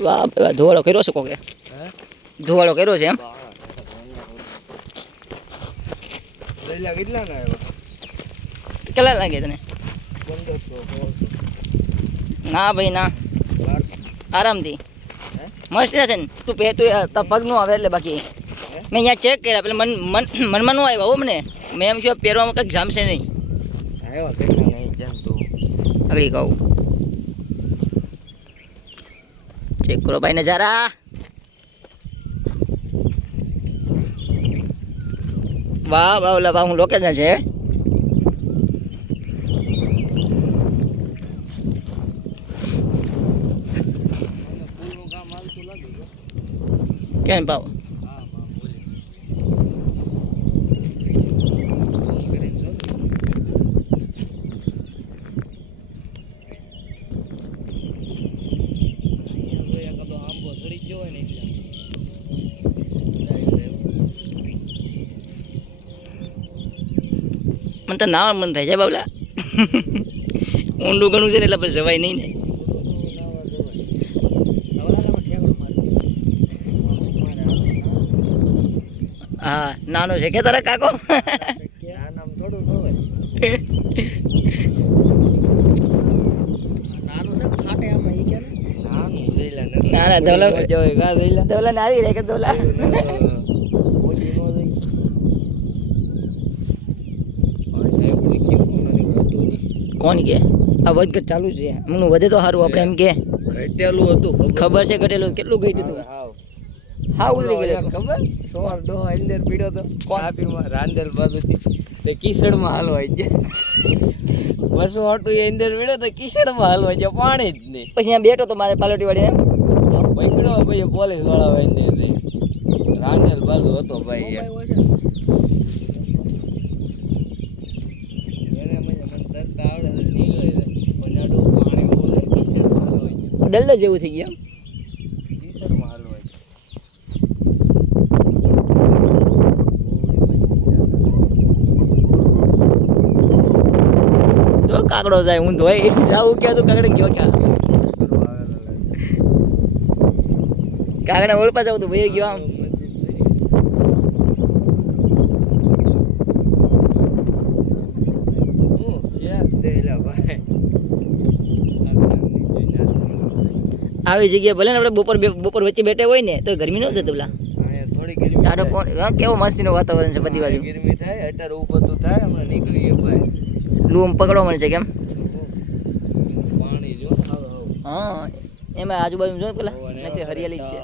વાહ ભાઈ ધોવાળો કર્યો છે કોકે ધોવાળો કર્યો છે એમ કેટલા ના કેટલા લાગે તને 1500 ના ભાઈ ના આરામથી મસ્ત છે ને તું પે તું પગ નું આવે એટલે બાકી મેં અહીંયા ચેક કર્યા પેલા મનમાં નું આવ્યા હો મને મેં એમ કહ્યું પહેરવામાં કંઈક જામશે નહીં આવ્યા કેટલા નહીં જેમ તું આગળ કહું ચેક કરો ભાઈ નજારા વાહ વાહ ઓલા વાહ હું લોકેશન છે કેમ ભાવ મને તો નાવા મન થાય છે બાબલા ઊંડું ઘણું છે ને એટલે પછી જવાય નહીં ને હા નાનો છે કે તારા કાકો ના ના ધોલા ને આવી રહે કે ધોલા કોણ કે આ વધઘટ ચાલુ છે એમનું વધે તો સારું આપણે એમ કે ઘટેલું હતું ખબર છે ઘટેલું કેટલું ઘટ્યું હતું હા ઉતરી ગયેલું ખબર સોર ડો અંદર પીડ્યો તો કાપીમાં રાંદેલ બાજુથી તે કિસડમાં હાલવાઈ ગયા બસો ઓટું એ અંદર પીડ્યો તો કિસડમાં હાલવાઈ ગયા પાણી જ નહીં પછી અહીંયા બેઠો તો મારે પાલોટી વાળી એમ પકડ્યો પછી પોલીસ વાળા અંદર રાંદેલ બાજુ હતો ભાઈ એને મને તરતા આવડે તો નીકળે પનાડો પાણી બોલે કિસડમાં હાલવાઈ ગયા દલ્લા જેવું થઈ ગયા કિસડમાં હાલવાઈ કાકડો જાય હું ધોઈ જાઉં ક્યાં તું કાકડે ગયો ક્યાં કાકડા ઓળપા જાવ તું ભાઈ ગયો આમ આવી જગ્યાએ ભલે ને આપણે બપોર વચ્ચે બેઠા હોય ને તો ગરમી ન થતી પેલા થોડી ગરમી તારો કોણ કેવો મસ્તીનું વાતાવરણ છે બધી બાજુ ગરમી થાય અત્યારે ઉપર તો થાય હમણાં નીકળીએ ભાઈ લૂમ પકડવા મળે છે કેમ પાણી જો હા એમાં આજુબાજુ જો પેલા નકરી હરિયાળી જ છે